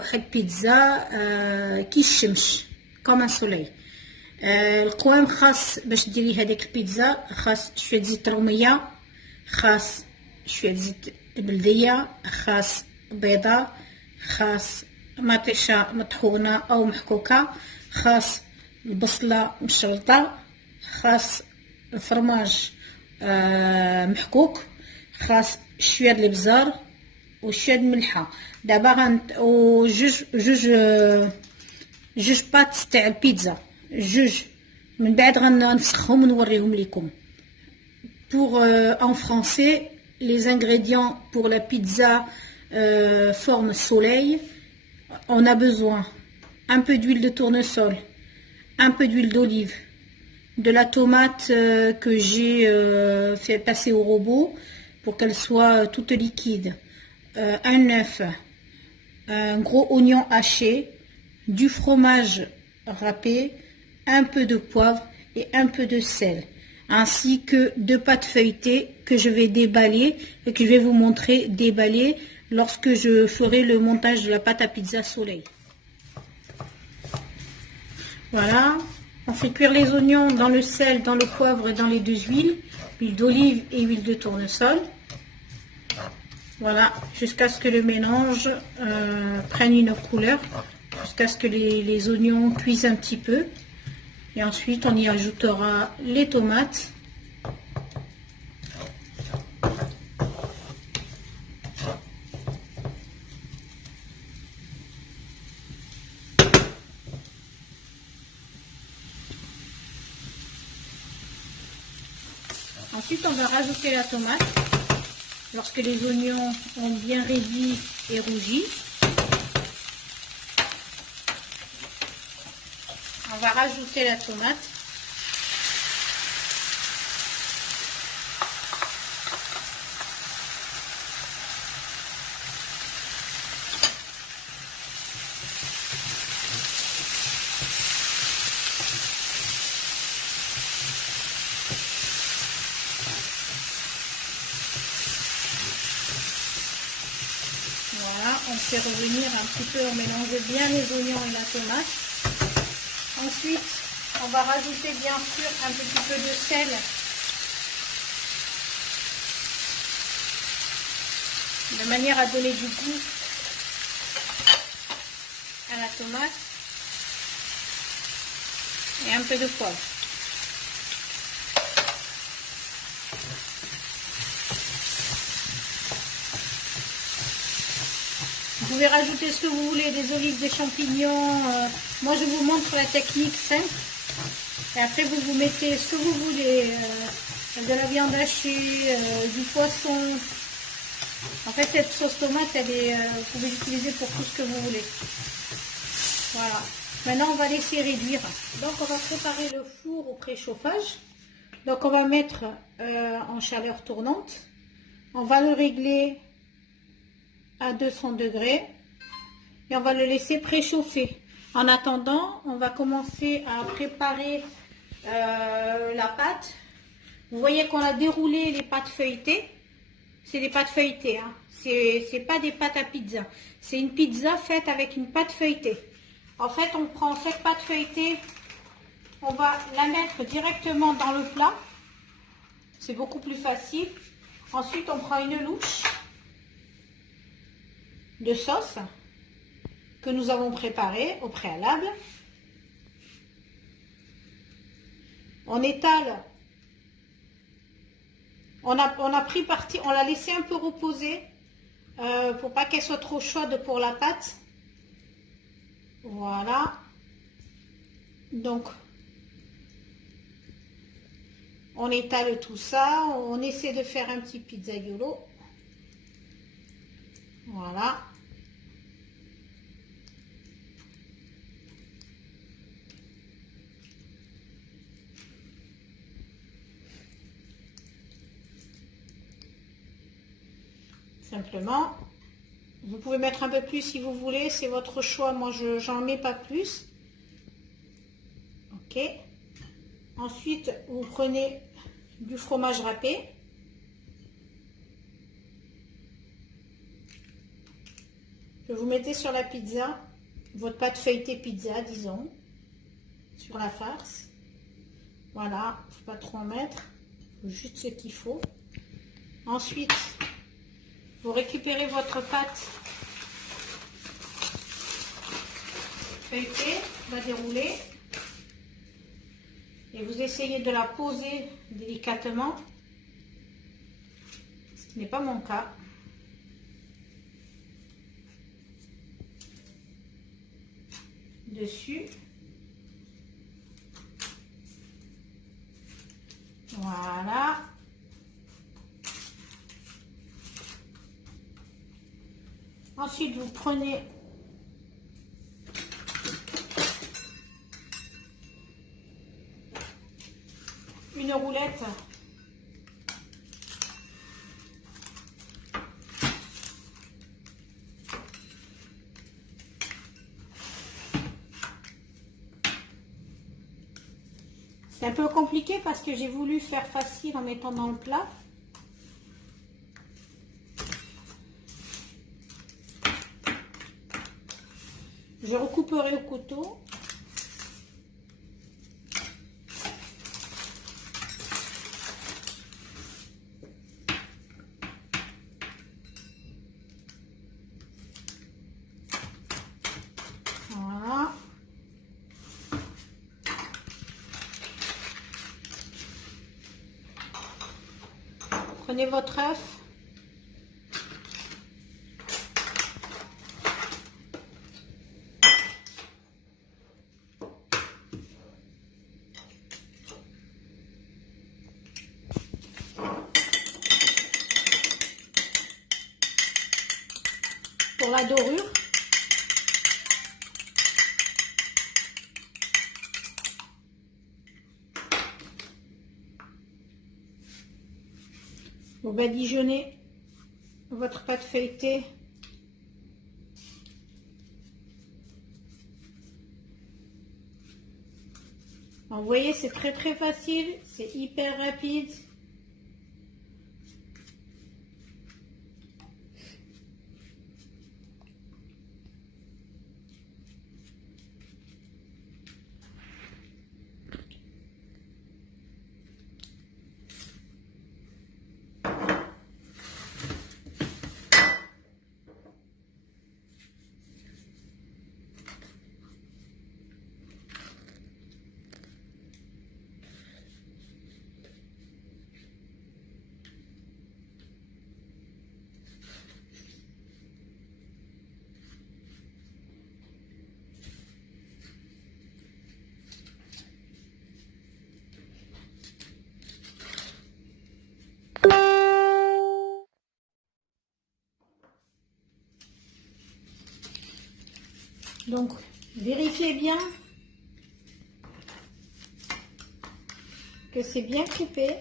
واحد بيتزا كي الشمس كوم ان سوليل. القوام خاص باش ديري هذيك البيتزا خاص شويه زيت روميه، خاص شويه زيت بلديه، خاص بيضه، خاص مطيشه مطحونه او محكوكه، خاص البصله مشلطه، خاص الفرماج محكوك، خاص شويه د الابزار وشويه د الملحه. دابا جوج بات تاع البيتزا، جوج من بعد غنفسخهم ونوريهم لكم. Pour en français, les ingrédients pour la pizza forme soleil, on a besoin un peu d'huile de tournesol, un peu d'huile d'olive, de la tomate que j'ai fait passer au robot pour qu'elle soit toute liquide, un œuf, un gros oignon haché, du fromage râpé, un peu de poivre et un peu de sel, ainsi que 2 pâtes feuilletées que je vais déballer et que je vais vous montrer déballer lorsque je ferai le montage de la pâte à pizza soleil. Voilà, on fait cuire les oignons dans le sel, dans le poivre et dans les 2 huiles, huile d'olive et huile de tournesol. Voilà, jusqu'à ce que le mélange prenne une couleur, jusqu'à ce que les oignons cuisent un petit peu. Et ensuite, on y ajoutera les tomates. Ensuite, on va rajouter la tomate lorsque les oignons ont bien raidi et rougi. On va rajouter la tomate. Voilà, on fait revenir un petit peu, on mélange bien les oignons et la tomate. Ensuite, on va rajouter bien sûr un petit peu de sel. De manière à donner du goût à la tomate. Et un peu de poivre. Vous pouvez rajouter ce que vous voulez, des olives, des champignons. Moi, je vous montre la technique simple. Et après, vous mettez ce que vous voulez. De la viande hachée, du poisson. En fait, cette sauce tomate, vous pouvez l'utiliser pour tout ce que vous voulez. Voilà. Maintenant, on va laisser réduire. Donc, on va préparer le four au préchauffage. Donc, on va mettre en chaleur tournante. On va le régler à 200 degrés et on va le laisser préchauffer. En attendant, on va commencer à préparer la pâte. Vous voyez qu'on a déroulé les pâtes feuilletées. C'est des pâtes feuilletées, hein. C'est pas des pâtes à pizza. C'est une pizza faite avec une pâte feuilletée. En fait, on prend cette pâte feuilletée, on va la mettre directement dans le plat. C'est beaucoup plus facile. Ensuite, on prend une louche de sauce que nous avons préparée au préalable. On étale, on a pris parti, on l'a laissé un peu reposer pour pas qu'elle soit trop chaude pour la pâte. Voilà. Donc, on étale tout ça, on essaie de faire un petit pizzaiolo. Voilà. Simplement, vous pouvez mettre un peu plus si vous voulez, c'est votre choix. Moi, j'en mets pas plus. Ok. Ensuite, vous prenez du fromage râpé. que vous mettez sur la pizza, votre pâte feuilletée pizza, disons, sur la farce. Voilà, il ne faut pas trop en mettre, juste ce qu'il faut. Ensuite, vous récupérez votre pâte feuilletée, la dérouler, et vous essayez de la poser délicatement, ce qui n'est pas mon cas. Dessus. Voilà. Ensuite, vous prenez une roulette C'est un peu compliqué parce que j'ai voulu faire facile en mettant dans le plat. Je recouperai au couteau. Voilà. Prenez votre œuf. Pour la dorure. Vous badigeonnez votre pâte feuilletée. Alors, vous voyez, c'est très facile, c'est hyper rapide. Donc, vérifiez bien que c'est bien coupé.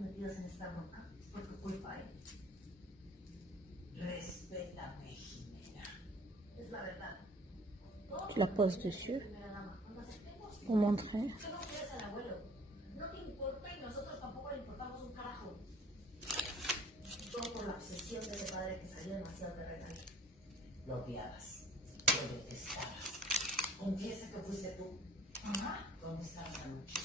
Metidos en esta broma, es por tu culpa, ¿eh? Respétame, Jimena. Es la verdad. Je la pose dessus pour montrer. Tú no quieres al abuelo. No te importa y nosotros tampoco demasiado terrenal. Lo odiabas, lo detestabas. Confiesa que fuiste tú. Mamá, ¿Dónde estabas anoche?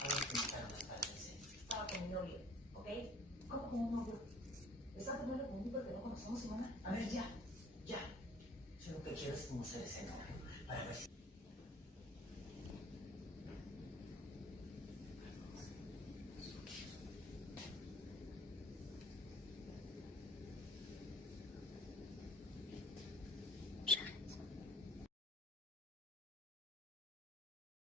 ¿A dónde te invitaron al parecer? estaba con mi novio, ¿ok? ¿Cómo con un novio? ¿Estás de novio conmigo porque no conocemos, Simona? A ver, ya, ya. Yo lo que quiero es conocer ese novio para ver si